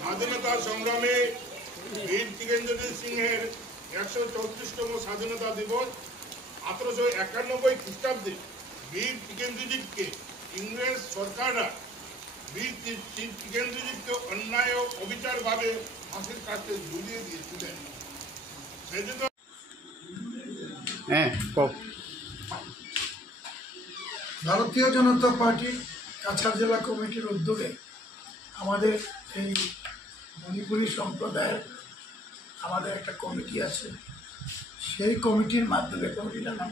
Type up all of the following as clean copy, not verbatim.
স্বাধীনতা সংগ্রামে বীর টিকেন্দ্রজিৎ সিংহের 134তম স্বাধীনতা দিবস 1891 খ্রিস্টাব্দে বীর টিকেন্দ্রজিৎকে ইংরেজ সরকাররা বীর টিকেন্দ্রজিৎকে অন্যায় ও অবিচারভাবে ফাঁসির কাছে ঝুলিয়ে দিয়েছিলেন। সেজন্য ভারতীয় জনতা পার্টির কাছাড় জেলা কমিটির উদ্যোগে আমাদের এই মণিপুরী সম্প্রদায়ের আমাদের একটা কমিটি আছে। সেই কমিটির মাধ্যমে, কমিটিটার নাম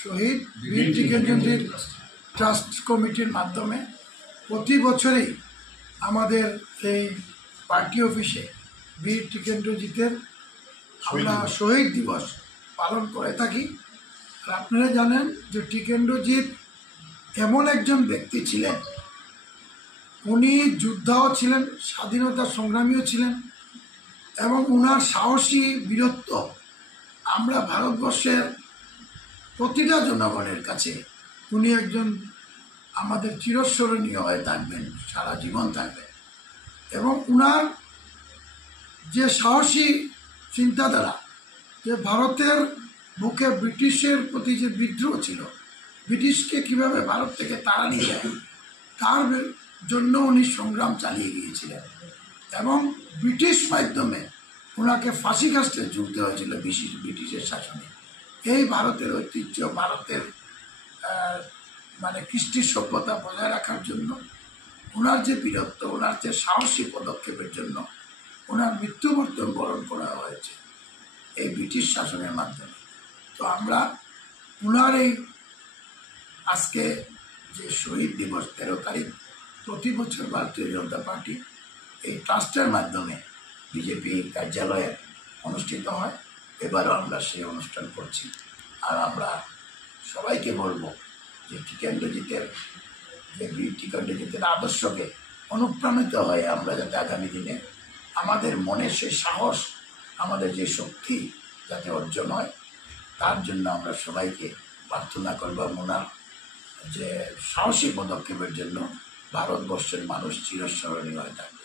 শহীদ বীর টিকেন্দ্রজিৎ ট্রাস্ট কমিটির মাধ্যমে প্রতি বছরই আমাদের এই পার্টি অফিসে বীর টিকেন্দ্রজিতের আমরা শহীদ দিবস পালন করে থাকি। আর আপনারা জানেন যে টিকেন্দ্রজিৎ এমন একজন ব্যক্তি ছিলেন, উনি যোদ্ধাও ছিলেন, স্বাধীনতা সংগ্রামীও ছিলেন এবং ওনার সাহসী বীরত্ব আমরা ভারতবর্ষের প্রতিটা জনগণের কাছে উনি একজন আমাদের চিরস্মরণীয় হয়ে থাকবেন, সারা জীবন থাকবেন। এবং ওনার যে সাহসী চিন্তাধারা, যে ভারতের বুকে ব্রিটিশের প্রতি যে বিদ্রোহ ছিল, ব্রিটিশকে কিভাবে ভারত থেকে তাড়া নিয়ে যায়, তার জন্য উনি সংগ্রাম চালিয়ে গিয়েছিলেন এবং ব্রিটিশ মাধ্যমে ওনাকে ফাঁসি কাস্টে ঝুলতে হয়েছিল ব্রিটিশের শাসনে। এই ভারতের ঐতিহ্য, ভারতের কৃষ্টি সভ্যতা বজায় রাখার জন্য ওনার যে বীরত্ব, ওনার যে সাহসী পদক্ষেপের জন্য ওনার মৃত্যুবরণ বরণ করা হয়েছে এই ব্রিটিশ শাসনের মাধ্যমে। তো আমরা ওনার এই আজকে যে শহীদ দিবস 13 তারিখ প্রতি বছর ভারতীয় জনতা পার্টি এই ট্রাস্টের মাধ্যমে বিজেপি কার্যালয়ে অনুষ্ঠিত হয়। এবারও আমরা সেই অনুষ্ঠান করছি। আর আমরা সবাইকে বলবো যে টিকেন্দ্রজিতের বীর টিকেন্দ্রজিতের আদর্শকে অনুপ্রাণিত হয়ে আমরা যাতে আগামী দিনে আমাদের মনে সেই সাহস, আমাদের যে শক্তি যাতে অর্জন হয়, তার জন্য আমরা সবাইকে প্রার্থনা করব। ওনার যে সাহসী পদক্ষেপের জন্য ভারতবর্ষের মানুষ চিরস্মরণীয় হয়ে থাকে।